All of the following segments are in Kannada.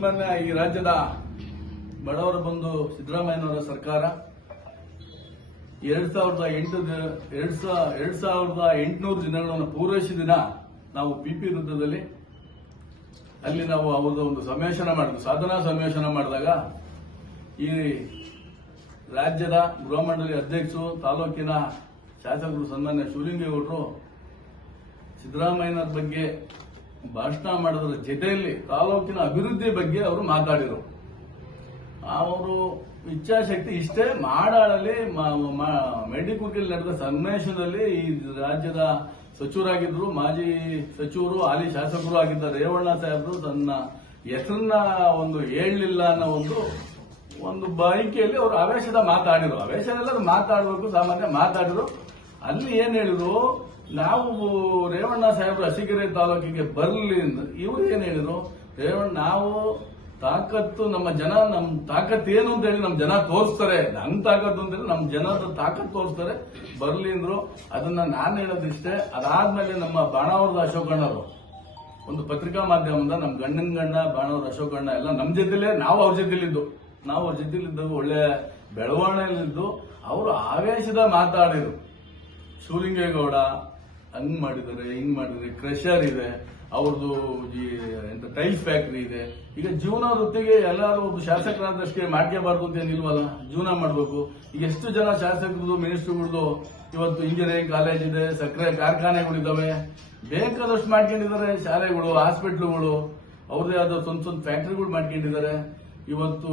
ಸನ್ಮಾನ್ಯ ಈ ರಾಜ್ಯದ ಬಡವರ ಬಂಧು ಸಿದ್ದರಾಮಯ್ಯನವರ ಸರ್ಕಾರ 2800 ದಿನಗಳನ್ನು ಪೂರೈಸಿದ ದಿನ ನಾವು ಪಿಪಿ ವೃತ್ತದಲ್ಲಿ ಅಲ್ಲಿ ನಾವು ಅವರದ್ದು ಒಂದು ಸಮಾವೇಶನ ಮಾಡಿದ್ವಿ, ಸಾಧನಾ ಸಮಾವೇಶನ ಮಾಡಿದಾಗ ಈ ರಾಜ್ಯದ ಗೃಹ ಮಂಡಳಿ ಅಧ್ಯಕ್ಷರು, ತಾಲೂಕಿನ ಶಾಸಕರು ಸನ್ಮಾನ್ಯ ಶಿವಲಿಂಗೇಗೌಡರು ಸಿದ್ದರಾಮಯ್ಯನವರ ಬಗ್ಗೆ ಭಾಷಣ ಮಾಡೋದ್ರ ಜೊತೆಯಲ್ಲಿ ತಾಲೂಕಿನ ಅಭಿವೃದ್ಧಿ ಬಗ್ಗೆ ಅವರು ಮಾತಾಡಿದರು. ಅವರು ಇಚ್ಛಾಶಕ್ತಿ ಇಷ್ಟೇ ಮಾಡಾಳಲ್ಲಿ ಮೆಡಿಕುರ್ಕಲ್ಲಿ ನಡೆದ ಸನ್ನಿವೇಶದಲ್ಲಿ ಈ ರಾಜ್ಯದ ಸಚಿವರಾಗಿದ್ರು, ಮಾಜಿ ಸಚಿವರು, ಹಾಲಿ ಶಾಸಕರು ಆಗಿದ್ದ ರೇವಣ್ಣ ಸಾಹೇಬರು ತನ್ನ ಹೆಸರನ್ನ ಒಂದು ಹೇಳಲಿಲ್ಲ ಅನ್ನೋ ಒಂದು ಬಯಕೆಯಲ್ಲಿ ಅವರು ಆವೇಶದ ಮಾತಾಡಿದ್ರು. ಆವೇಶನೆಲ್ಲ ಮಾತಾಡಬೇಕು, ಸಾಮಾನ್ಯ ಮಾತಾಡಿದ್ರು. ಅಲ್ಲಿ ಏನ್ ಹೇಳಿದ್ರು, ನಾವು ರೇವಣ್ಣ ಸಾಹೇಬರು ಅರಸೀಕೆರೆ ತಾಲೂಕಿಗೆ ಬರಲಿ ಅಂದ್ರೆ ಇವ್ರು ಏನ್ ಹೇಳಿದ್ರು, ರೇವಣ್ಣ ನಾವು ತಾಕತ್ತು ನಮ್ಮ ತಾಕತ್ತು ಏನು ಅಂತ ಹೇಳಿ ನಮ್ಮ ಜನ ತೋರಿಸ್ತಾರೆ, ನನ್ ತಾಕತ್ತು ಅಂತ ಹೇಳಿ ನಮ್ಮ ಜನದ ತಾಕತ್ತು ತೋರಿಸ್ತಾರೆ, ಬರ್ಲಿ ಅಂದ್ರು. ಅದನ್ನ ನಾನು ಹೇಳೋದಿಷ್ಟೇ. ಅದಾದ್ಮೇಲೆ ನಮ್ಮ ಬಾಣಾವರದ ಅಶೋಕಣ್ಣವರು ಒಂದು ಪತ್ರಿಕಾ ಮಾಧ್ಯಮದಿಂದ ನಮ್ಮ ಗಂಡ ಬಾಣಾವರದ ಅಶೋಕಣ್ಣ ಎಲ್ಲ ನಮ್ಮ ಜೊತೆಲೇ, ನಾವು ಅವ್ರ ಜೊತೆಲಿದ್ದು ಒಳ್ಳೆ ಬೆಳವಣಿಗೆಯಲ್ಲಿದ್ದು ಅವರು ಆವೇಶದ ಮಾತಾಡಿದ್ರು. ಶಿವಲಿಂಗೇಗೌಡ ಹಂಗ್ ಮಾಡಿದ್ದಾರೆ, ಹಿಂಗ್ ಮಾಡಿದ್ದಾರೆ, ಕ್ರಷರ್ ಇದೆ, ಅವ್ರದ್ದು ಟೈಲ್ಸ್ ಫ್ಯಾಕ್ಟರಿ ಇದೆ. ಈಗ ಜೀವನ ವೃತ್ತಿಗೆ ಎಲ್ಲರೂ ಒಬ್ಬ ಶಾಸಕರಾದಷ್ಟೇ ಮಾಡ್ಕೋಬಾರ್ದು ಅಂತ ಏನಿಲ್ವಲ್ಲ, ಜೀವನ ಮಾಡಬೇಕು. ಈಗ ಎಷ್ಟು ಜನ ಶಾಸಕರದು, ಮಿನಿಸ್ಟರ್ಗಳದು ಇವತ್ತು ಇಂಜಿನಿಯರಿಂಗ್ ಕಾಲೇಜ್ ಇದೆ, ಸಕ್ಕರೆ ಕಾರ್ಖಾನೆಗಳಿದ್ದಾವೆ, ಬೇಕಾದಷ್ಟು ಮಾಡ್ಕೊಂಡಿದ್ದಾರೆ. ಶಾಲೆಗಳು, ಹಾಸ್ಪಿಟ್ಲುಗಳು, ಅವ್ರದೇ ಆದ ಸ್ವಂತ ಫ್ಯಾಕ್ಟರಿಗಳು ಮಾಡ್ಕೊಂಡಿದ್ದಾರೆ. ಇವತ್ತು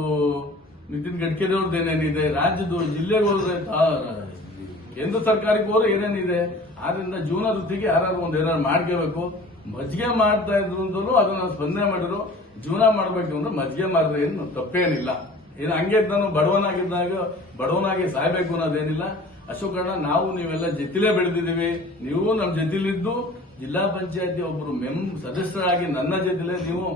ನಿತಿನ್ ಗಡ್ಕರಿ ಅವ್ರದ್ದು ಏನೇನಿದೆ, ರಾಜ್ಯದ ಜಿಲ್ಲೆಗಳು, ಕೇಂದ್ರ ಸರ್ಕಾರಕ್ಕೆ ಹೋದ್ರೆ ಏನೇನಿದೆ. ಆದ್ರಿಂದ ಜೀವನ ವೃತ್ತಿಗೆ ಯಾರು ಏನಾದ್ರು ಮಾಡ್ಕೋಬೇಕು. ಮಜ್ಜಿಗೆ ಮಾಡ್ತಾ ಇದ್ರು ಅಂತಲೂ ಅದನ್ನ ಸ್ಪಂದನೆ ಮಾಡಿದ್ರು. ಜೀವನ ಮಾಡಬೇಕು ಅಂದ್ರೆ ಮಜ್ಜಿಗೆ ಮಾಡಿದ್ರೆ ಏನು ತಪ್ಪೇನಿಲ್ಲ. ಏನು ಹಂಗೆ ನಾನು ಬಡವನಾಗಿ ಸಾಯ್ಬೇಕು ಅನ್ನೋದೇನಿಲ್ಲ. ಅಶೋಕಣ್ಣ, ನಾವು ನೀವೆಲ್ಲ ಜೊತೆಲೇ ಬೆಳೆದಿದ್ದೀವಿ. ನೀವು ನಮ್ಮ ಜೊತೆಲಿದ್ದು ಜಿಲ್ಲಾ ಪಂಚಾಯತಿ ಒಬ್ಬರು ಸದಸ್ಯರಾಗಿ ನನ್ನ ಜೊತೆಲೇ ನೀವು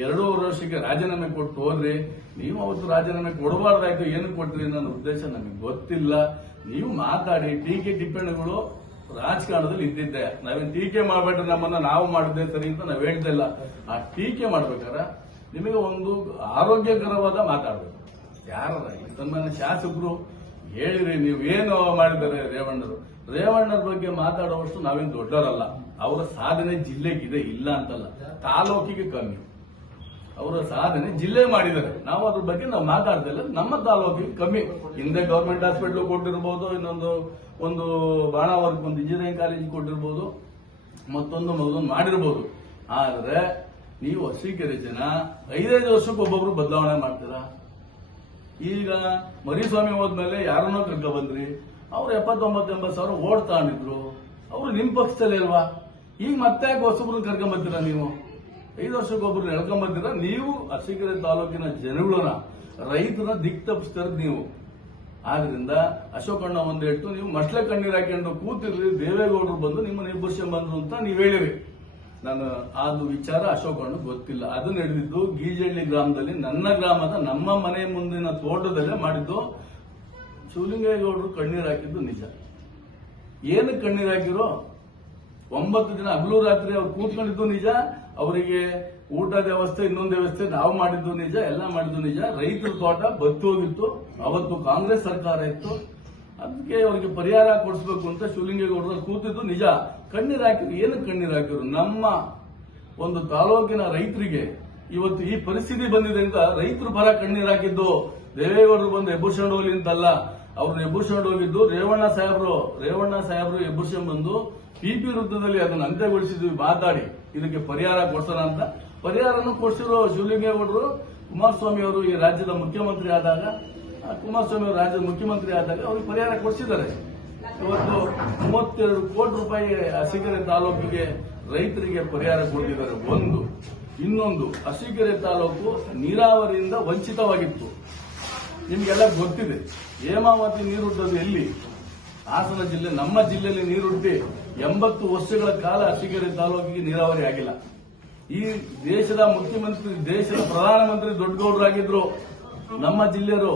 2.5 ವರ್ಷಕ್ಕೆ ರಾಜೀನಾಮೆ ಕೊಟ್ಟು ಹೋದ್ರಿ. ನೀವು ಅವತ್ತು ರಾಜೀನಾಮೆ ಕೊಡಬಾರ್ದಾಯ್ತು, ಏನು ಕೊಟ್ರಿ ನನ್ನ ಉದ್ದೇಶ ನಮಗೆ ಗೊತ್ತಿಲ್ಲ. ನೀವು ಮಾತಾಡಿ, ಟೀಕೆ ಟಿಪ್ಪಣಿಗಳು ರಾಜಕಾರಣದಲ್ಲಿ ಇದ್ದಿದ್ದೆ. ನಾವೇನು ಟೀಕೆ ಮಾಡ್ಬಿಟ್ರೆ ನಮ್ಮನ್ನ ನಾವು ಮಾಡಿದ್ದೆ ಸರಿ ಅಂತ ನಾವ್ ಹೇಳ್ತಾ ಇಲ್ಲ. ಆ ಟೀಕೆ ಮಾಡ್ಬೇಕಾದ್ರೆ ನಿಮಗೆ ಒಂದು ಆರೋಗ್ಯಕರವಾದ ಮಾತಾಡ್ಬೇಕು. ಯಾರಾಗಲಿ ಸನ್ಮಾನ್ಯ ಶಾಸಕರು ಹೇಳಿರಿ, ನೀವು ಏನು ಮಾಡಿದ್ದಾರೆ ರೇವಣ್ಣರ ಬಗ್ಗೆ ಮಾತಾಡುವಷ್ಟು ನಾವೇನು ದೊಡ್ಡವರಲ್ಲ. ಅವರ ಸಾಧನೆ ಜಿಲ್ಲೆಗಿದೆ, ಇಲ್ಲ ಅಂತಲ್ಲ, ತಾಲೂಕಿಗೆ ಕಮ್ಮಿ. ಅವರ ಸಾಧನೆ ಜಿಲ್ಲೆ ಮಾಡಿದ್ದಾರೆ. ನಾವು ಅದ್ರ ಬಗ್ಗೆ ನಾವು ಮಾತಾಡ್ತಾ ಇಲ್ಲ. ನಮ್ಮ ತಾಲೂಕಿಗೆ ಕಮ್ಮಿ. ಹಿಂದೆ ಗವರ್ಮೆಂಟ್ ಹಾಸ್ಪಿಟಲ್ ಕೊಟ್ಟಿರ್ಬೋದು, ಒಂದು ಬಾಣಾವರ್ಕ್ ಒಂದು ಇಂಜಿನಿಯರಿಂಗ್ ಕಾಲೇಜ್ ಕೊಟ್ಟಿರ್ಬೋದು, ಮತ್ತೊಂದು ಮಾಡಿರ್ಬೋದು. ಆದ್ರೆ ನೀವು ಅರಸೀಕೆರೆ ಜನ 5 ವರ್ಷಕ್ಕೆ ಒಬ್ಬೊಬ್ರು ಬದಲಾವಣೆ ಮಾಡ್ತೀರಾ. ಈಗ ಮರಿಸ್ವಾಮಿ ಹೋದ್ಮೇಲೆ ಯಾರನ್ನೋ ಕರ್ಕ ಬಂದ್ರಿ, ಅವ್ರು 79-80 ಸಾವಿರ ಓಟ್ ತಗೊಂಡಿದ್ರು. ಅವ್ರು ನಿಮ್ ಪಕ್ಷದಲ್ಲಿ ಅಲ್ವಾ? ಈಗ ಮತ್ತೆ ಹೊಸಬ್ರನ್ನ ಕರ್ಕೊಂಬರ್ತೀರಾ ನೀವು? 5 ವರ್ಷಕ್ಕೊಬ್ರು ಎಳ್ಕೊಂಬರ್ತೀರಾ. ನೀವು ಅರಸೀಕೆರೆ ತಾಲೂಕಿನ ಜನಗಳನ್ನ, ರೈತನ ದಿಕ್ ತಪ್ಪಿಸ್ತಾರ ನೀವು. ಆದ್ರಿಂದ ಅಶೋಕಣ್ಣ ಒಂದು ಹೇಳ್ತು, ನೀವು ಮಸ್ಲೆ ಕಣ್ಣೀರ್ ಹಾಕೊಂಡು ಕೂತಿರ್ಲಿ, ದೇವೇಗೌಡರು ಬಂದು ನಿಮ್ಮ ನಿರ್ಭರ್ಷೆ ಬಂದ್ರು ಅಂತ ನೀವು ಹೇಳಿರಿ. ನಾನು ಅದು ವಿಚಾರ ಅಶೋಕಣ್ಣ ಗೊತ್ತಿಲ್ಲ. ಅದು ನಡೆದಿದ್ದು ಗೀಜಳ್ಳಿ ಗ್ರಾಮದಲ್ಲಿ, ನನ್ನ ಗ್ರಾಮದ ನಮ್ಮ ಮನೆ ಮುಂದಿನ ತೋಟದಲ್ಲೇ ಮಾಡಿದ್ದು. ಶಿವಲಿಂಗೇಗೌಡರು ಕಣ್ಣೀರ್ ಹಾಕಿದ್ದು ನಿಜ. ಏನಕ್ಕೆ ಕಣ್ಣೀರ್ ಹಾಕಿರೋ? 9 ದಿನ ಹಗಲು ರಾತ್ರಿ ಅವ್ರು ಕೂತ್ಕೊಂಡಿದ್ದು ನಿಜ. ಅವರಿಗೆ ಊಟದ ವ್ಯವಸ್ಥೆ, ಇನ್ನೊಂದು ವ್ಯವಸ್ಥೆ ನಾವು ಮಾಡಿದ್ದು ನಿಜ, ಎಲ್ಲ ಮಾಡಿದ್ದು ನಿಜ. ರೈತರ ತೋಟ ಬತ್ತು ಹೋಗಿತ್ತು. ಅವತ್ತು ಕಾಂಗ್ರೆಸ್ ಸರ್ಕಾರ ಇತ್ತು. ಅದಕ್ಕೆ ಅವರಿಗೆ ಪರಿಹಾರ ಕೊಡಿಸಬೇಕು ಅಂತ ಶಿವಲಿಂಗೇಗೌಡರು ಕೂತಿದ್ದು ನಿಜ. ಕಣ್ಣೀರ್ ಹಾಕಿದ್ರು. ಏನಕ್ಕೆ ಕಣ್ಣೀರ್ ಹಾಕಿದ್ರು? ನಮ್ಮ ಒಂದು ತಾಲೂಕಿನ ರೈತರಿಗೆ ಇವತ್ತು ಈ ಪರಿಸ್ಥಿತಿ ಬಂದಿದೆ ಅಂತ ರೈತರ ಪರ ಕಣ್ಣೀರ್ ಹಾಕಿದ್ದು. ದೇವೇಗೌಡರು ಬಂದು ಎಬ್ಬರ್ಸ್ಕೊಂಡು ಹೋಗ್ಲಿ ಅಂತಲ್ಲ, ಅವ್ರನ್ನ ಎಬ್ಬರ್ಸ್ಕೊಂಡು ಹೋಗಿದ್ದು ರೇವಣ್ಣ ಸಾಹೇಬರು ಎಬ್ಬರ್ಸ್ಕೊಂಡು ಬಂದು ಪಿಪಿ ವೃತ್ತದಲ್ಲಿ ಅದನ್ನು ಅಂತ್ಯಗೊಳಿಸಿದ್ವಿ. ಮಾತಾಡಿ ಇದಕ್ಕೆ ಪರಿಹಾರ ಕೊಡ್ಸೋಣ ಅಂತ ಪರಿಹಾರನೂ ಕೊಡಿಸಿರೋ ಶಿವಲಿಂಗೇಗೌಡರು. ಕುಮಾರಸ್ವಾಮಿ ಅವರು ಈ ರಾಜ್ಯದ ಮುಖ್ಯಮಂತ್ರಿ ಆದಾಗ ಅವ್ರಿಗೆ ಪರಿಹಾರ ಕೊಡಿಸಿದ್ದಾರೆ. ಇವತ್ತು 32 ಕೋಟಿ ರೂಪಾಯಿ ಅರಸೀಕೆರೆ ತಾಲೂಕಿಗೆ ರೈತರಿಗೆ ಪರಿಹಾರ ಕೊಟ್ಟಿದ್ದಾರೆ. ಇನ್ನೊಂದು ಅರಸೀಕೆರೆ ತಾಲೂಕು ನೀರಾವರಿಯಿಂದ ವಂಚಿತವಾಗಿತ್ತು. ನಿಮ್ಗೆಲ್ಲ ಗೊತ್ತಿದೆ. ಹೇಮಾವತಿ ನೀರುಟ್ಟದ್ದು ಎಲ್ಲಿ? ಹಾಸನ ಜಿಲ್ಲೆ, ನಮ್ಮ ಜಿಲ್ಲೆಯಲ್ಲಿ ನೀರುಟ್ಟಿ 80 ವರ್ಷಗಳ ಕಾಲ ಅರಸೀಕೆರೆ ತಾಲೂಕಿಗೆ ನೀರಾವರಿ ಆಗಿಲ್ಲ. ಈ ದೇಶದ ಮುಖ್ಯಮಂತ್ರಿ, ದೇಶದ ಪ್ರಧಾನಮಂತ್ರಿ ದೊಡ್ಡಗೌಡರಾಗಿದ್ರು ನಮ್ಮ ಜಿಲ್ಲೆಯವರು.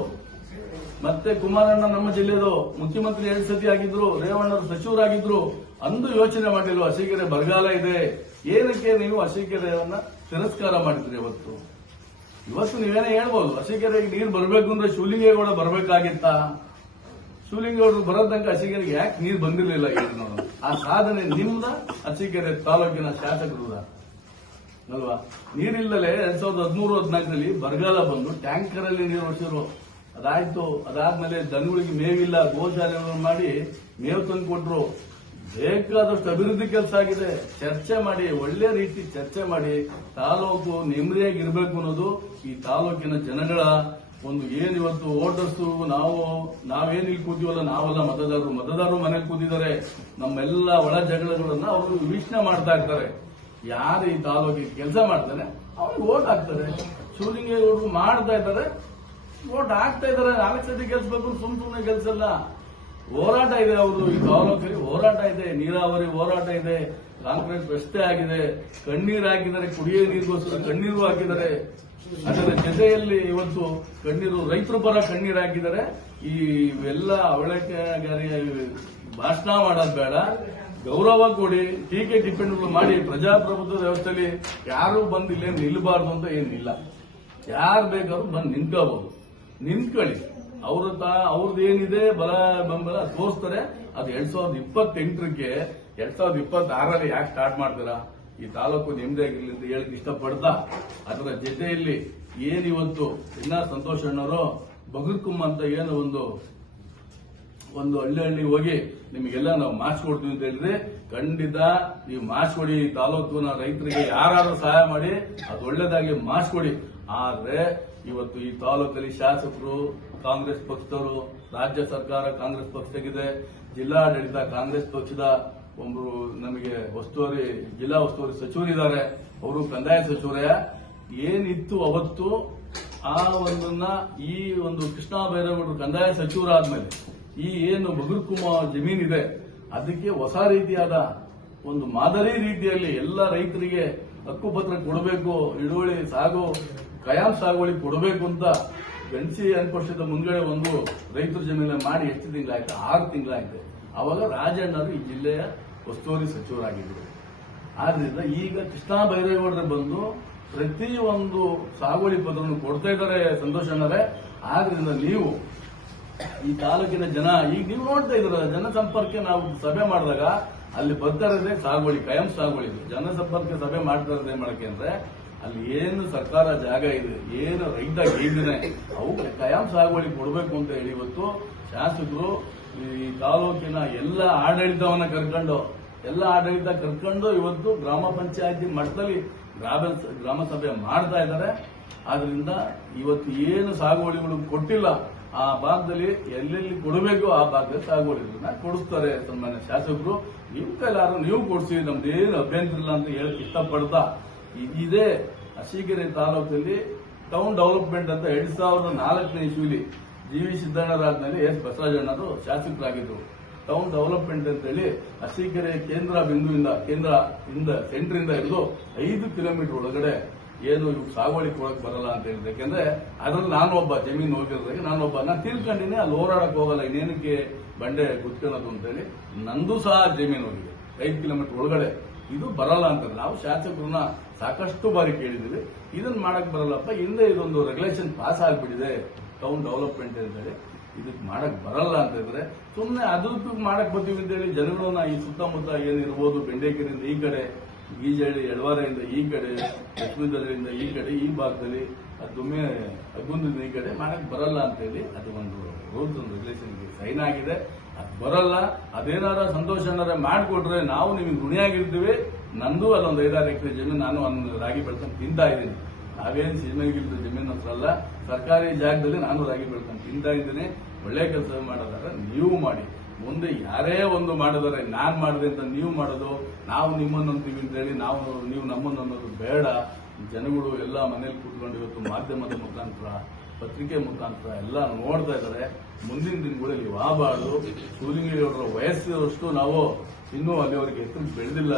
ಮತ್ತೆ ಕುಮಾರಣ್ಣ ನಮ್ಮ ಜಿಲ್ಲೆಯವರು ಮುಖ್ಯಮಂತ್ರಿ 2 ಸತಿ ಆಗಿದ್ರು. ರೇವಣ್ಣರು ಸಚಿವರಾಗಿದ್ರು. ಅಂದು ಯೋಚನೆ ಮಾಡಿಲ್ವ ಅರಸೀಕೆರೆ ಬರಗಾಲ ಇದೆ, ಏನಕ್ಕೆ ನೀವು ಅರಸೀಕೆರೆಯನ್ನ ತಿರಸ್ಕಾರ ಮಾಡಿದ್ರಿ? ಇವತ್ತು ಇವತ್ತು ನೀವೇನೇ ಹೇಳ್ಬೋದು, ಅರಸೀಕೆರೆಗೆ ನೀರು ಬರಬೇಕು ಅಂದ್ರೆ ಶಿವಲಿಂಗೇಗೌಡ ಬರಬೇಕಾಗಿತ್ತಾ? ಶಿವಲಿಂಗೇಗೌಡರು ಬರೋದಂಗ ಅರಸೀಕೆರೆಗೆ ಯಾಕೆ ನೀರು ಬಂದಿರಲಿಲ್ಲ? ಏನು ಆ ಸಾಧನೆ ನಿಮ್ದ, ಅರಸೀಕೆರೆ ತಾಲೂಕಿನ ಶಾಸಕರುದ ಅಲ್ವಾ? ನೀರಿಲ್ಲದೆ 2013-14ರಲ್ಲಿ ಬರಗಾಲ ಬಂದು ಟ್ಯಾಂಕರ್ ಅಲ್ಲಿ ನೀರು ಹೊಡಿಸಿದ್ರು. ಅದಾಯ್ತು. ಅದಾದ್ಮೇಲೆ ದನಗಳಿಗೆ ಮೇವಿಲ್ಲ, ಗೋಶಾಲೆಗಳನ್ನು ಮಾಡಿ ಮೇವು ತಂದು ಕೊಟ್ರು. ಬೇಕಾದಷ್ಟು ಅಭಿವೃದ್ಧಿ ಕೆಲಸ ಆಗಿದೆ. ಚರ್ಚೆ ಮಾಡಿ, ಒಳ್ಳೆ ರೀತಿ ಚರ್ಚೆ ಮಾಡಿ, ತಾಲೂಕು ನೆಮ್ಮದಿಯಾಗಿರ್ಬೇಕು ಅನ್ನೋದು ಈ ತಾಲೂಕಿನ ಜನಗಳ ಒಂದು ಏನಿವತ್ತು ವೋಟರ್ಸ್. ನಾವೇನ್ ಇಲ್ಲಿ ಕೂತೀವಲ್ಲ, ನಾವೆಲ್ಲ ಮತದಾರರು ಮನೆಗೆ ಕೂತಿದ್ದಾರೆ. ನಮ್ಮೆಲ್ಲ ಒಳ ಜಗಳಗಳನ್ನ ಅವರು ವೀಕ್ಷಣೆ ಮಾಡ್ತಾ ಇರ್ತಾರೆ. ಯಾರು ಈ ತಾಲೂಕಿಗೆ ಕೆಲಸ ಮಾಡ್ತಾರೆ ಅವ್ರಿಗೆ ವೋಟ್ ಹಾಕ್ತಾರೆ. ಶಿವಲಿಂಗೇಗೌಡರು ಮಾಡ್ತಾ ಇದ್ದಾರೆ, ವೋಟ್ ಹಾಕ್ತಾ ಇದ್ದಾರೆ. 4 ಸತಿ ಗೆಲ್ಸ್ಬೇಕು, ಸುಮ್ಮನೆ ಗೆಲ್ಸಲ್ಲ. ಹೋರಾಟ ಇದೆ, ಅವರು ಈ ತಾಲೂಕಲ್ಲಿ ಹೋರಾಟ ಇದೆ, ನೀರಾವರಿ ಹೋರಾಟ ಇದೆ, ಕಾಂಕ್ರೀಟ್ ರಸ್ತೆ ಆಗಿದೆ, ಕಣ್ಣೀರು ಹಾಕಿದ್ದಾರೆ, ಕುಡಿಯೋ ನೀರಿಗೋಸ್ಕರ ಕಣ್ಣೀರು ಹಾಕಿದ್ದಾರೆ. ಅದರ ಜೊತೆಯಲ್ಲಿ ಇವತ್ತು ಕಣ್ಣೀರು, ರೈತರ ಪರ ಕಣ್ಣೀರು ಹಾಕಿದ್ದಾರೆ. ಈ ಎಲ್ಲ ಅವಳಕೆಗಾರಿ ಭಾಷಣ ಮಾಡೋದು ಬೇಡ, ಗೌರವ ಕೊಡಿ. ಟೀಕೆ ಟಿಪ್ಪಣಿಗಳು ಮಾಡಿ, ಪ್ರಜಾಪ್ರಭುತ್ವ ವ್ಯವಸ್ಥೆಯಲ್ಲಿ ಯಾರು ಬಂದು ಇಲ್ಲೇ ನಿಲ್ಲಬಾರ್ದು ಅಂತ ಏನಿಲ್ಲ. ಯಾರು ಬೇಕಾದ್ರೂ ಬಂದು ನಿಂತ್ಕೋಬಹುದು, ನಿಂತ್ಕೊಳ್ಳಿ. ಅವ್ರದ್ದು ಏನಿದೆ ಬಲ ಬೆಂಬಲ ತೋರಿಸ್ತಾರೆ. ಅದು 2028ಕ್ಕೆ 2026ರಲ್ಲಿ ಯಾಕೆ ಸ್ಟಾರ್ಟ್ ಮಾಡ್ತೀರಾ? ಈ ತಾಲೂಕು ನೆಮ್ಮದಿಯಾಗಿರ್ಲಿ ಅಂತ ಹೇಳಕ್ ಇಷ್ಟಪಡ್ತಾ, ಅದರ ಜೊತೆಯಲ್ಲಿ ಏನಿವತ್ತು ಇನ್ನ ಸಂತೋಷ್ ಅಣ್ಣವರು ಬಗರ್ಕುಮ್ಮ ಅಂತ ಏನು ಒಂದು ಹಳ್ಳಿ ಹೋಗಿ ನಿಮಗೆಲ್ಲ ನಾವು ಮಾಡಿಸ್ಕೊಡ್ತೀವಿ ಅಂತ ಹೇಳಿದ್ರೆ, ಖಂಡಿತ ನೀವು ಮಾಡಿಸ್ಕೊಡಿ. ತಾಲೂಕಿನ ರೈತರಿಗೆ ಯಾರು ಸಹಾಯ ಮಾಡಿ, ಅದು ಒಳ್ಳೇದಾಗಿ ಮಾಡಿಸ್ಕೊಡಿ. ಆದ್ರೆ ಇವತ್ತು ಈ ತಾಲೂಕಲ್ಲಿ ಶಾಸಕರು ಕಾಂಗ್ರೆಸ್ ಪಕ್ಷದವರು, ರಾಜ್ಯ ಸರ್ಕಾರ ಕಾಂಗ್ರೆಸ್ ಪಕ್ಷದಾಗಿದೆ, ಜಿಲ್ಲಾಡಳಿತ ಕಾಂಗ್ರೆಸ್ ಪಕ್ಷದ ಒಬ್ಬರು ನಮಗೆ ಜಿಲ್ಲಾ ಉಸ್ತುವಾರಿ ಸಚಿವರಿದ್ದಾರೆ, ಅವರು ಕಂದಾಯ ಸಚಿವರೇ. ಏನಿತ್ತು ಅವತ್ತು ಆ ಒಂದನ್ನ ಈ ಒಂದು ಕೃಷ್ಣ ಬೈರೇಗೌಡರು ಕಂದಾಯ ಸಚಿವರಾದ್ಮೇಲೆ ಈ ಏನು ಬಗರ್ಕುಮ್ಮ ಜಮೀನಿದೆ ಅದಕ್ಕೆ ಹೊಸ ರೀತಿಯಾದ ಒಂದು ಮಾದರಿ ರೀತಿಯಲ್ಲಿ ಎಲ್ಲ ರೈತರಿಗೆ ಹಕ್ಕುಪತ್ರ ಕೊಡಬೇಕು, ಹಿಡುವಳಿ ಖಯಾಂ ಸಾಗುವಳಿ ಕೊಡಬೇಕು ಅಂತ ಗಣಸಿ ವರ್ಷದ ಮುಂದ್ಗಡೆ ಒಂದು ರೈತರ ಜಮೀನ ಮಾಡಿ ಎಷ್ಟು ತಿಂಗಳಾಯ್ತು? 6 ತಿಂಗಳಾಯ್ತು. ಅವಾಗ ರಾಜಣ್ಣರು ಈ ಜಿಲ್ಲೆಯ ಉಸ್ತುವಾರಿ ಸಚಿವರಾಗಿದ್ದರು. ಆದ್ರಿಂದ ಈಗ ಕೃಷ್ಣ ಬೈರೇಗೌಡರು ಬಂದು ಪ್ರತಿ ಒಂದು ಸಾಗುವಳಿ ಪತ್ರವನ್ನು ಕೊಡ್ತಾ ಇದ್ದಾರೆ ಸಂತೋಷ್ ಅಣ್ಣರೇ. ಆದ್ರಿಂದ ನೀವು ಈ ತಾಲೂಕಿನ ಜನ ಈಗ ನೀವು ನೋಡ್ತಾ ಇದ್ರ ಜನಸಂಪರ್ಕ ನಾವು ಸಭೆ ಮಾಡಿದಾಗ ಅಲ್ಲಿ ಬರ್ತಾ ಇರೋದೇ ಸಾಗುವಳಿ, ಖಯಾಂ ಸಾಗುವಳಿ. ಜನಸಂಪರ್ಕ ಸಭೆ ಮಾಡ್ತಾ ಇರೋದೇ ಮಾಡಕ್ಕೆ ಅಂದ್ರೆ ಅಲ್ಲಿ ಏನು ಸರ್ಕಾರ ಜಾಗ ಇದೆ, ಏನು ರೈತ ಏನಿದೆ ಅವು ಖಯಾಂ ಸಾಗುವಳಿ ಕೊಡಬೇಕು ಅಂತ ಹೇಳಿ ಇವತ್ತು ಶಾಸಕರು ಈ ತಾಲೂಕಿನ ಎಲ್ಲ ಆಡಳಿತವನ್ನ ಕರ್ಕೊಂಡು ಇವತ್ತು ಗ್ರಾಮ ಪಂಚಾಯತಿ ಮಟ್ಟದಲ್ಲಿ ಗ್ರಾಮ ಸಭೆ ಮಾಡ್ತಾ ಇದ್ದಾರೆ. ಆದ್ರಿಂದ ಇವತ್ತು ಏನು ಸಾಗುವಳಿಗಳು ಕೊಟ್ಟಿಲ್ಲ ಆ ಭಾಗದಲ್ಲಿ ಎಲ್ಲೆಲ್ಲಿ ಕೊಡಬೇಕು ಆ ಭಾಗದಲ್ಲಿ ಸಾಗುವಳಿಗಳನ್ನ ಕೊಡಿಸ್ತಾರೆ ಸನ್ಮಾನ್ಯ ಶಾಸಕರು. ನೀವು ಕೈಲಾರು ನೀವು ಕೊಡಿಸಿ, ನಮ್ದೇನು ಅಭ್ಯಂತರ ಇಲ್ಲ ಅಂತ ಹೇಳಕ್ ಇಷ್ಟಪಡ್ತಾ, ಇದೇ ಅರಸೀಕೆರೆ ತಾಲೂಕಲ್ಲಿ ಟೌನ್ ಡೆವಲಪ್ಮೆಂಟ್ ಅಂತ 2004ನೇ ಇಸ್ವಿಲಿ ಜಿ.ವಿ. ಸಿದ್ದಣ್ಣರಾದ್ಮೇಲೆ ಎಸ್ ಬಸವರಾಜಣ್ಣರು ಶಾಸಕರಾಗಿದ್ರು. ಟೌನ್ ಡೆವಲಪ್ಮೆಂಟ್ ಅಂತ ಹೇಳಿ ಅರಸೀಕೆರೆ ಸೆಂಟ್ರಿಂದ ಹಿಡಿದು 5 ಕಿಲೋಮೀಟರ್ ಒಳಗಡೆ ಏನು ಸಾಗುವಳಿ ಕೊಡಕ್ ಬರಲ್ಲ ಅಂತ ಹೇಳಿದ್ರೆ, ಯಾಕಂದ್ರೆ ಅದ್ರಲ್ಲಿ ನಾನೊಬ್ಬ ಜಮೀನು ಹೋಗಿರೋದಾಗ ನಾನು ತಿಳ್ಕೊಂಡಿನಿ, ಅಲ್ಲಿ ಹೋರಾಡಕ್ ಹೋಗಲ್ಲ, ಇನ್ನೇನಕ್ಕೆ ಬಂಡೆ ಕುತ್ಕೊಳ್ಳೋದು ಅಂತ ಹೇಳಿ ನಂದು ಸಹ ಜಮೀನು ಹೋಗಿದೆ 5 ಕಿಲೋಮೀಟರ್ ಒಳಗಡೆ. ಇದು ಬರಲ್ಲ ಅಂತಾರೆ. ನಾವು ಶಾಸಕರನ್ನ ಸಾಕಷ್ಟು ಬಾರಿ ಕೇಳಿದೀವಿ, ಇದನ್ನ ಮಾಡಕ್ ಬರಲ್ಲಪ್ಪ, ಹಿಂದೆ ಇದೊಂದು ರೆಗ್ಯುಲೇಷನ್ ಪಾಸ್ ಆಗ್ಬಿಟ್ಟಿದೆ ಟೌನ್ ಡೆವಲಪ್ಮೆಂಟ್ ಅಂತ ಹೇಳಿ, ಇದಕ್ಕೆ ಮಾಡಕ್ ಬರಲ್ಲ ಅಂತ ಇದ್ರೆ ಸುಮ್ಮನೆ ಅದಕ್ಕೂ ಮಾಡಕ್ ಬರ್ತೀವಿ ಅಂತ ಹೇಳಿ ಜನಗಳನ್ನ ಈ ಸುತ್ತಮುತ್ತ ಏನಿರ್ಬೋದು, ಬೆಂಡೆಕೆರೆಯಿಂದ ಈ ಕಡೆ, ಗೀಜಹಳ್ಳಿ ಎಡವಾರೆಯಿಂದ ಈ ಕಡೆ, ಲಕ್ಷ್ಮೀದರಿಂದ ಈ ಕಡೆ, ಈ ಭಾಗದಲ್ಲಿ ದುಮ್ಮೆ ಅಗುಂದಿಂದ ಈ ಕಡೆ ಮಾಡಕ್ ಬರಲ್ಲ ಅಂತ ಹೇಳಿ ಅದು ಒಂದು ರೂಲ್ಸ್ ಒಂದು ರೆಗ್ಯುಲೇಷನ್ ಸೈನ್ ಆಗಿದೆ. ಅದು ಬರಲ್ಲ. ಅದೇನಾರ ಸಂತೋಷ ಏನಾರ ಮಾಡಿಕೊಟ್ರೆ ನಾವು ನಿಮಗೆ ಋಣಿಯಾಗಿರ್ತೀವಿ. ನಂದು ಅದೊಂದು 5-6 ಎಕರೆ ಜಮೀನು ನಾನು ಒಂದು ರಾಗಿ ಬೆಳ್ಕೊಂಡು ತಿಂತಾ ಇದ್ದೀನಿ. ನಾವೇನು ಸೀಮೆಗಿಲ್ದ ಜಮೀನು ಹತ್ರ ಅಲ್ಲ, ಸರ್ಕಾರಿ ಜಾಗದಲ್ಲಿ ನಾನು ರಾಗಿ ಬೆಳ್ಕೊಂಡು ತಿಂತಾ ಇದ್ದೀನಿ. ಒಳ್ಳೆ ಕೆಲಸ ಮಾಡೋದಾದ್ರೆ ನೀವು ಮಾಡಿ. ಮುಂದೆ ಯಾರೇ ಒಂದು ಮಾಡಿದರೆ ನಾನ್ ಮಾಡಿದೆ ಅಂತ ನೀವು ಮಾಡೋದು, ನಾವು ನಿಮ್ಮನ್ನು ಅಂತೀವಿ ಅಂತ ಹೇಳಿ ನೀವು ನಮ್ಮನ್ನು ಅನ್ನೋದು ಬೇಡ. ಜನಗಳು ಎಲ್ಲ ಮನೇಲಿ ಕೂತ್ಕೊಂಡು ಇವತ್ತು ಮಾಧ್ಯಮದ ಮುಖಾಂತರ, ಪತ್ರಿಕೆ ಮುಖಾಂತರ ಎಲ್ಲ ನೋಡ್ತಾ ಇದ್ದಾರೆ. ಮುಂದಿನ ದಿನಗಳಲ್ಲಿ ಆಗಬಾರ್ದು. ಶಿವಲಿಂಗೇಗೌಡರ ವಯಸ್ಸಿನಷ್ಟು ನಾವು ಇನ್ನೂ ಅಲ್ಲಿವರೆಗೆ ಎತ್ತು ಬೆಳೆದಿಲ್ಲ.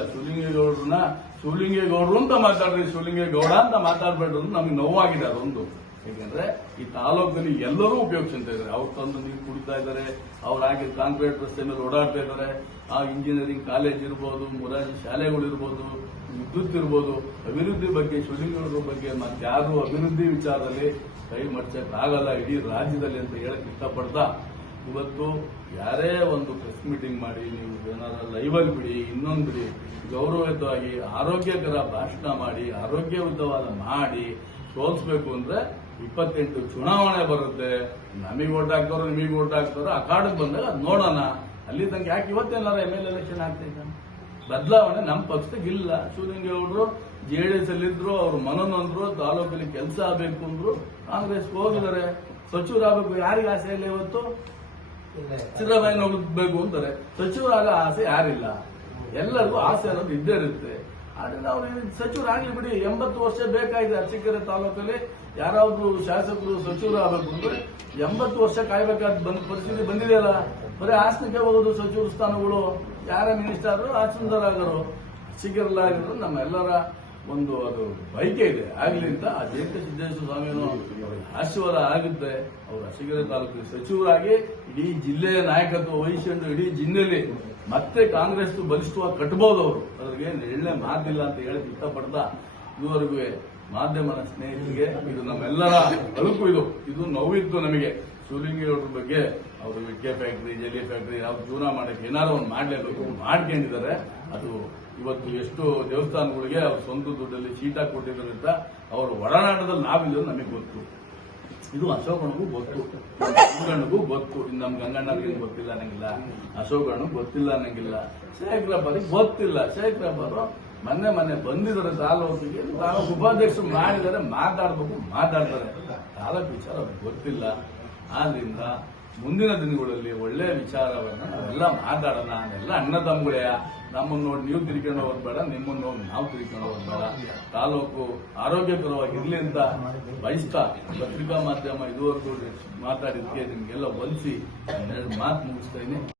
ಶಿವಲಿಂಗೇಗೌಡರು ಅಂತ ಮಾತಾಡ್ರಿ, ಶಿವಲಿಂಗೇಗೌಡ ಅಂತ ಮಾತಾಡ್ಬೇಡ್ರು. ನಮಗೆ ನೋವಾಗಿದೆ ಅದೊಂದು. ಯಾಕಂದ್ರೆ ಈ ತಾಲೂಕಲ್ಲಿ ಎಲ್ಲರೂ ಉಪಯೋಗಿಸ್ತಾ ಇದ್ದಾರೆ. ಅವ್ರು ತಂದು ನೀರು ಕುಡಿತಾ ಇದ್ದಾರೆ, ಅವ್ರು ಹಾಕಿ ಕಾಂಕ್ರೀಟ್ ರಸ್ತೆ ಮೇಲೆ ಓಡಾಡ್ತಾ ಇದ್ದಾರೆ. ಆ ಇಂಜಿನಿಯರಿಂಗ್ ಕಾಲೇಜ್ ಇರ್ಬೋದು, ಮೊರಾರ್ಜಿ ಶಾಲೆಗಳಿರ್ಬೋದು, ವಿದ್ಯುತ್ ಇರ್ಬೋದು, ಅಭಿವೃದ್ಧಿ ಬಗ್ಗೆ ಶಿವಲಿಂಗೇಗೌಡರ ಬಗ್ಗೆ ಮತ್ತಾರು ಅಭಿವೃದ್ಧಿ ವಿಚಾರದಲ್ಲಿ ಕೈ ಮಡ್ಚಕ್ಕಾಗಲ್ಲ ಇಡೀ ರಾಜ್ಯದಲ್ಲಿ ಅಂತ ಹೇಳಕ್ ಇಷ್ಟಪಡ್ತಾ, ಇವತ್ತು ಯಾರೇ ಒಂದು ಪ್ರೆಸ್ ಮೀಟಿಂಗ್ ಮಾಡಿ ನೀವು ಏನಾರ ಲೈವಲ್ಲಿ ಬಿಡಿ, ಇನ್ನೊಂದು ಬಿಡಿ, ಗೌರವಯುತವಾಗಿ ಆರೋಗ್ಯಕರ ಭಾಷಣ ಮಾಡಿ ಆರೋಗ್ಯಯುತವಾದ ಮಾಡಿ ಸೋಲಿಸಬೇಕು ಅಂದ್ರೆ 28 ಚುನಾವಣೆ ಬರುತ್ತೆ. ನಮಗೆ ಓಟ್ ಹಾಕ್ತಾರೋ ನಿಮಗೆ ಓಟ್ ಹಾಕ್ತಾರೋ ಅಖಾಡಕ್ಕೆ ಬಂದಾಗ ಅದು ನೋಡೋಣ. ಅಲ್ಲಿ ತನಕ ಯಾಕೆ ಇವತ್ತೇನಾರ MLA ಎಲೆಕ್ಷನ್ ಆಗ್ತಾ ಇದ್ದಾನೆ? ಬದಲಾವಣೆ ನಮ್ಮ ಪಕ್ಷದಾಗ ಇಲ್ಲ. ಶಿವಲಿಂಗೇಗೌಡರು JDS ಅಲ್ಲಿದ್ರು, ಅವರು ಮನನೊಂದ್ರು, ತಾಲೂಕಲ್ಲಿ ಕೆಲಸ ಆಗಬೇಕು ಅಂದ್ರು, ಕಾಂಗ್ರೆಸ್ ಹೋಗಿದ್ದಾರೆ. ಸಚಿವರಾಗಬೇಕು ಯಾರಿಗೆ ಆಸೆ ಇಲ್ಲ? ಇವತ್ತು ಸಿದ್ದರಾಮಯ್ಯ ಹೋಗಬೇಕು ಅಂತಾರೆ. ಸಚಿವರಾಗ ಆಸೆ ಯಾರಿಲ್ಲ? ಎಲ್ಲರಿಗೂ ಆಸೆ ಅನ್ನೋದು ಇದ್ದೇ ಇರುತ್ತೆ. ಆದ್ರಿಂದ ಅವ್ರು ಸಚಿವರಾಗಲಿ ಬಿಡಿ. 80 ವರ್ಷ ಬೇಕಾಗಿದೆ ಅರಸೀಕೆರೆ ತಾಲೂಕಲ್ಲಿ ಯಾರಾದ್ರೂ ಶಾಸಕರು ಸಚಿವರು ಆಗಬೇಕು ಅಂದ್ರೆ 80 ವರ್ಷ ಕಾಯ್ಬೇಕಾದ ಪರಿಸ್ಥಿತಿ ಬಂದಿದೆಯಲ್ಲ. ಬರೀ ಹಾಸನಕ್ಕೆ ಹೋಗೋದು ಸಚಿವ ಸ್ಥಾನಗಳು. ಯಾರ ಮಿನಿಸ್ಟರ್ ಆದ್ರೂ ಹಾಸನದವರಾಗರು, ಅರಸೀಕೆರೆಲಾಗಿದ್ರು ನಮ್ಮೆಲ್ಲರ ಒಂದು ಅದು ಬೈಕೆ ಇದೆ ಆಗ್ಲಿ ಅಂತ. ಆ ಜಯಂತ ಸಿದ್ದೇಶ್ವರ ಸ್ವಾಮಿಯನ್ನು ಆಶೀರ್ವಾದ ಆಗಿದ್ದೆ ಅವರು ಅರಸೀಕೆರೆ ತಾಲೂಕಿನ ಸಚಿವರಾಗಿ ಇಡೀ ಜಿಲ್ಲೆಯ ನಾಯಕತ್ವ ವಹಿಸಿಕೊಂಡು ಇಡೀ ಜಿಲ್ಲೆಯಲ್ಲಿ ಮತ್ತೆ ಕಾಂಗ್ರೆಸ್ ಬಲಿಷ್ಠವಾಗಿ ಕಟ್ಟಬಹುದು. ಅವರು ಅದ್ರಿಗೆ ಎಳ್ಳೆ ಮಾತಿಲ್ಲ ಅಂತ ಹೇಳಕ್ ಇಷ್ಟಪಡ್ತಾ, ಇದುವರೆಗೂ ಮಾಧ್ಯಮದ ಸ್ನೇಹಿತರಿಗೆ ಇದು ನಮ್ಮೆಲ್ಲರ ಅಳುಕು. ಇದು ನೋವಿತ್ತು ನಮಗೆ. ಶಿವಲಿಂಗೇಗೌಡರ ಬಗ್ಗೆ ಅವರು ವಿಕೆ ಫ್ಯಾಕ್ಟ್ರಿ, ಜಲ್ಲಿ ಫ್ಯಾಕ್ಟ್ರಿ ಯಾವ ಜೀವನ ಮಾಡಕ್ಕೆ ಏನಾದ್ರು ಒಂದು ಮಾಡ್ಲೇಬೇಕು, ಮಾಡ್ಕೊಂಡಿದ್ದಾರೆ. ಅದು ಇವತ್ತು ಎಷ್ಟು ದೇವಸ್ಥಾನಗಳಿಗೆ ಅವ್ರ ಸ್ವಂತ ದುಡ್ಡಲ್ಲಿ ಶೀಟ ಕೊಟ್ಟಿದ್ದಾರೆ ಅಂತ ಅವರ ಒಡನಾಟದಲ್ಲಿ ನಾವಿಲ್ಲ ನಮಗೆ ಗೊತ್ತು. ಇದು ಅಶೋಕನಿಗೂ ಗೊತ್ತು, ಗಂಗಣ್ಣಗೂ ಗೊತ್ತು. ಇನ್ನು ನಮ್ ಗಂಗಣ್ಣರಿಗೆ ಗೊತ್ತಿಲ್ಲ ಅನ್ನಂಗಿಲ್ಲ, ಅಶೋಕಣ್ಣು ಗೊತ್ತಿಲ್ಲ ಅನ್ನಂಗಿಲ್ಲ, ಶೇಖರಪ್ಪರಿಗೆ ಗೊತ್ತಿಲ್ಲ. ಶೇಖರಪ್ಪರು ಮೊನ್ನೆ ಬಂದಿದ್ದಾರೆ ತಾಲೂಕಿಗೆ, ತಾಲೂಕು ಉಪಾಧ್ಯಕ್ಷರು ಮಾಡಿದ್ದಾರೆ, ಮಾತಾಡ್ತಾರೆ. ತಾಲೂಕು ವಿಚಾರ ಅವ್ರಿಗೆ ಗೊತ್ತಿಲ್ಲ. ಆದ್ರಿಂದ ಮುಂದಿನ ದಿನಗಳಲ್ಲಿ ಒಳ್ಳೆಯ ವಿಚಾರವನ್ನ ನಾವೆಲ್ಲ ಮಾತಾಡೋಣ. ನಾವೆಲ್ಲ ಅಣ್ಣ ತಮ್ಮಗಳೇ. ನಮ್ಮನ್ನು ನೋಡಿ ನೀವು ತಿರ್ಕೊಂಡು ಹೋಗೋದು ಬೇಡ, ನಿಮ್ಮನ್ನು ನೋಡಿ ನಾವು ತಿರ್ಕೊಂಡು ಹೋಗೋದು ಬೇಡ. ತಾಲೂಕು ಆರೋಗ್ಯಕರವಾಗಿರ್ಲಿ ಅಂತ ಬಯಸ್ತಾ ಪತ್ರಿಕಾ ಮಾಧ್ಯಮ ಇದುವರೆಗೂ ಮಾತಾಡಿದ್ದಕ್ಕೆ ನಿಮ್ಗೆಲ್ಲ ಒಲಿಸಿ ಮಾತು ಮುಗಿಸ್ತಾ ಇದ್ದೀನಿ.